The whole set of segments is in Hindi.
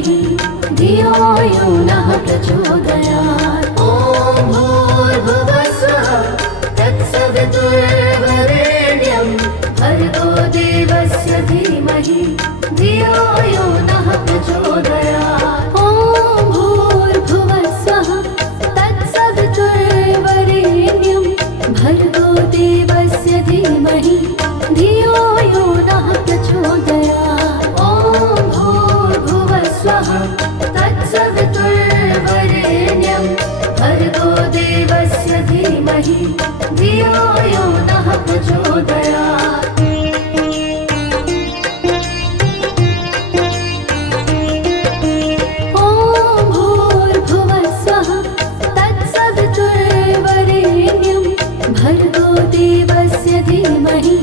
धीमहि धियो यो नः प्रचोदयात्। ॐ भूर्भुवः स्वः तत्सवितुर्वरेण्यं भर्गो देवस्य धीमहि धियो यो नः प्रचोदयात्। ॐ भूर्भुवः स्वः तत्सवितुर्वरेण्यं भर्गो देवस्य धीमहि धियो यो नः प्रचोदयात्। ॐ भूर्भुवः स्वः तत्सवितुर्वरेण्यं भर्गो देवस्य धीमहि धियो यो नः प्रचोदयात्। ॐ भूर्भुवः स्वः तत्सवितुर्वरेण्यं भर्गो देवस्य धीमहि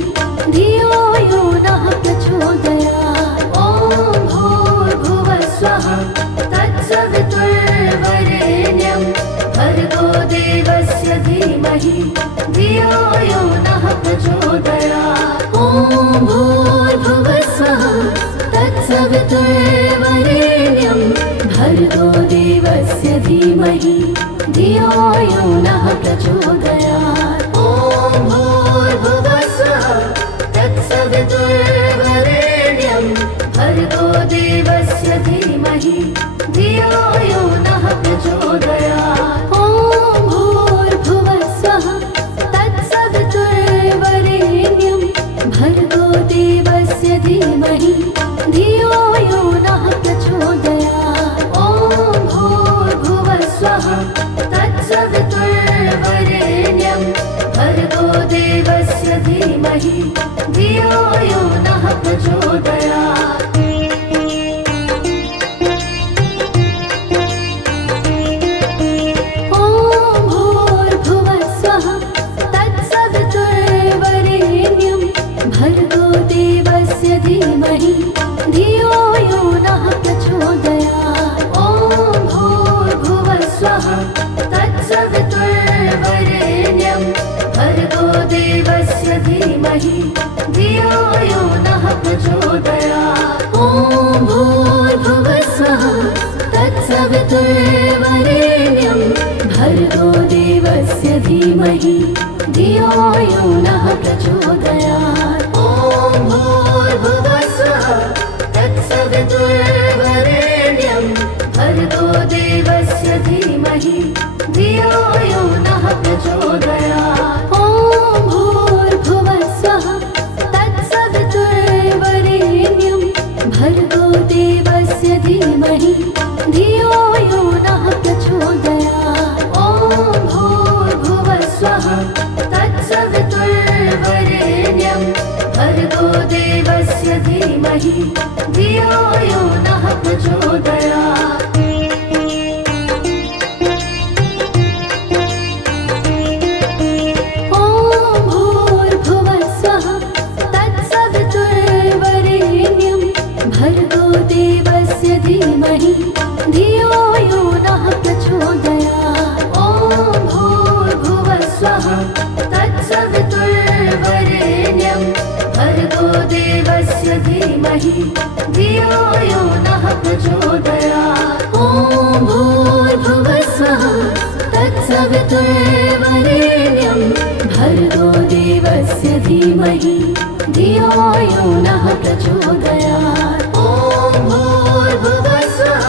धियो यो नः प्रचोदयात्। ॐ भूर्भुवः स्वः तत्सवितुर्वरेण्यं भर्गो देवस्य धीमहि धियो यो नः प्रचोदयात्। ॐ भूर्भुवः स्वः तत्सवितुर्वरेण्यं भर्गो देवस्य धीमहि धियो यो नः प्रचोदयात्। ॐ भूर्भुवः स्वः तत्सवितुर्वरेण्यं भर्गो देवस्य धीमहि धियो यो नः प्रचोदयात्। ॐ भूर्भुवः स्वः तत्सवितुर्वरेण्यं भर्गो देवस्य धीमहि धियो यो नः प्रचोदयात्। ॐ भूर्भुवः स्वः तत्सवितुर्वरेण्यं भर्गो देवस्य धीमहि धियो यो नः प्रचोदयात्। ॐ भूर्भुवः स्वः तत्सवितुर्वरेण्यं भर्गो देवस्य धीमहि धियो यो नः प्रचोदयात्। ॐ भूर्भुवः स्वः तत्सवितुर्वरेण्यं भर्गो देवस्य धीमहि धियो यो नः प्रचोदयात्। ॐ भूर्भुवः स्वः तत्सवितुर्वरेण्यं भर्गो देवस्य धीमहि धियो यो नः प्रचोदयात्। ॐ भूर्भुवः स्वः तत्सवितुर्वरेण्यं भर्गो देवस्य धीमहि धियो यो नः प्रचोदयात्। ॐ भूर्भुवः स्वः तत्सवितुर्वरेण्यं भर्गो देवस्य धीमहि धियो यो नः प्रचोदयात्। ॐ भूर्भुवः स्वः तत्सवितुर्वरेण्यं भर्गो देवस्य धीमहि धियो यो नः प्रचोदयात्। ॐ भूर्भुवः स्वः तत्सवितुर्वरेण्यं भर्गो देवस्य धीमहि धियो यो नः प्रचोदयात्। ॐ भूर्भुवः स्वः तत्सवितुर्वरेण्यं भर्गो देवस्य धीमहि धियो यो नः प्रचोदयात्। ॐ भूर्भुवः स्वः तत्सवितुर्वरेण्यं भर्गो देवस्य धीमहि धियो यो नः प्रचोदयात्। ॐ भूर्भुवः स्वः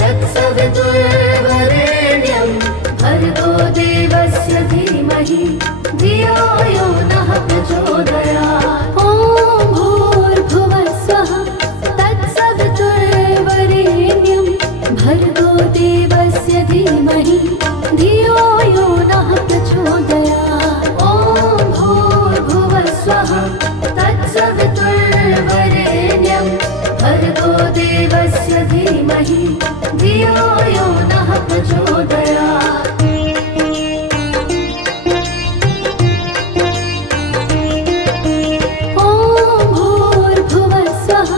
तत्सवितुर्वरेण्यं भर्गो देवस्य धीमहि धियो यो नः प्रचोदयात्। ॐ भूर्भुवः स्वः तत्सवितुर्वरेण्यं भर्गो देवस्य धीमहि धियो यो नः प्रचोदयात्। ॐ भूर्भुवः स्वः तत्सवितुर्वरेण्यं भर्गो देवस्य धीमहि धियो यो नः प्रचोदयात्। ॐ भूर्भुवः स्वः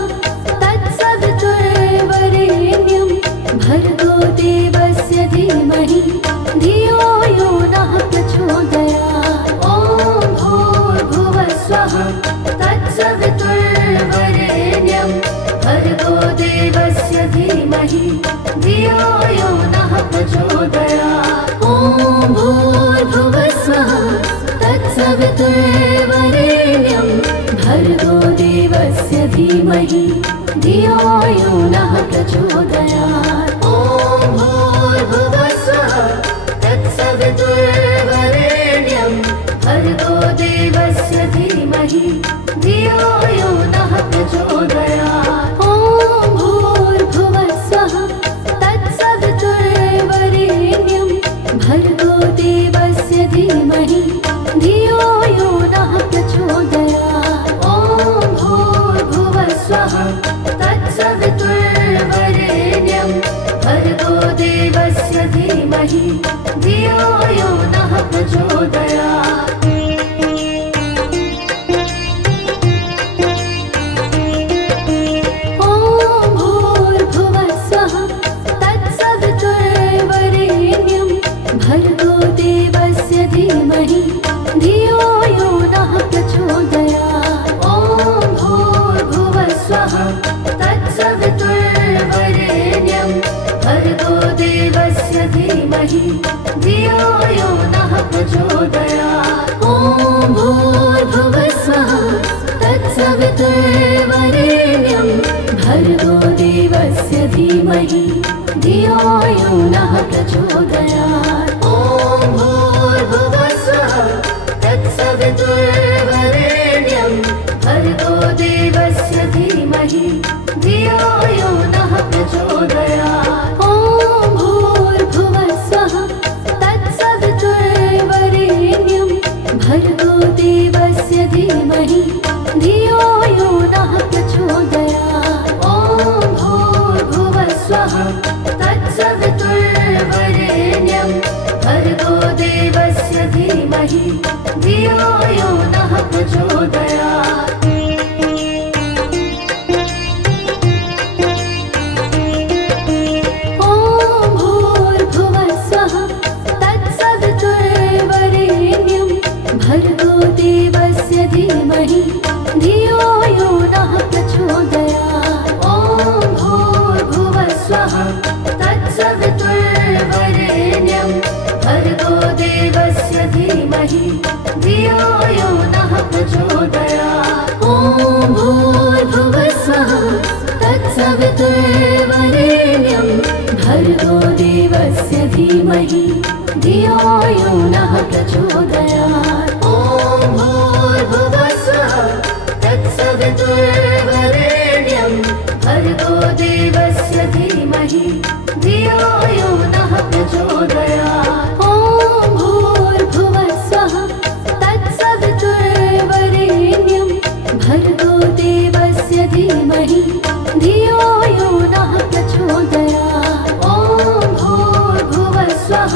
तत्सवितुर्वरेण्यं भर्गो देवस्य धीमहि धियो यो नः प्रचोदयात्। ॐ भूर्भुवः स्वः तत्सवितुर्वरेण्यं भर्गो देवस्य धीमहि धीमहि धियो यो नः प्रचोदयात्। ॐ भूर्भुवस्वः तत्सवितुर्वरेण्यं भर्गो देवस्य धीमहि धियो यो नः प्रचोदयात्। ॐ भूर्भुवस्वः तत्सवितुर्वरेण्यं भर्गो देवस्य धीमहि धियो यो नः प्रचोदयात्। ॐ भूर्भुवस्वः तत्सवितुर्वरेण्यं भर्गो देवस्य धीमहि धियो यो नः प्रचोदयात्। ॐ भूर्भुवस्वः तत्सवितुर्वरेण्यं भर्गो देवस्य धीमहि धियो यो नः प्रचोदयात्। ॐ भूर्भुवस्वः तत्सवितुर्वरेण्यं भर्गो देवस्य धीमहि धियो यो नः प्रचोदयात्। ॐ भूर्भुवस्वः तत्सवितुर्वरेण्यं भर्गो देवस्य धीमहि धियो यो नः प्रचोदयात्। ॐ भूर्भुवस्वः तत्सवितुर्वरेण्यं भर्गो देवस्य धीमहि धियो यो नः प्रचोदयात्। ॐ भूर्भुवस्वः तत्सवितुर्वरेण्यं भर्गो देवस्य धीमहि धियो यो नः प्रचोदयात्। ॐ भूर्भुवस्वः तत्सवितुर्वरेण्यं भर्गो देवस्य धीमहि धियो यो नः प्रचोदयात्। ॐ भूर्भुवस्वः तत्सवितुर्वरेण्यं भर्गो देवस्य धीमहि धियो यो नः प्रचोदयात्। ॐ भूर्भुवस्वः तत्सवितुर्वरेण्यं भर्गो देवस्य धीमहि धियो यो नः प्रचोदयात्। ॐ भूर्भुवस्वः तत्सवितुर्वरेण्यं भर्गो देवस्य धीमहि धियो यो नः प्रचोदयात्। ॐ भूर्भुवस्वः तत्सवितुर्वरेण्यं भर्गो देवस्य धीमहि धियो यो नः प्रचोदयात्। ॐ भूर्भुवस्वः तत्सवितुर्वरेण्यं भर्गो देवस्य धीमहि धियो यो नः प्रचोदयात्। ॐ भूर्भुवस्वः तत्सवितुर्वरेण्यं भर्गो देवस्य धीमहि धियो यो नः प्रचोदयात्। ॐ भूर्भुवस्वः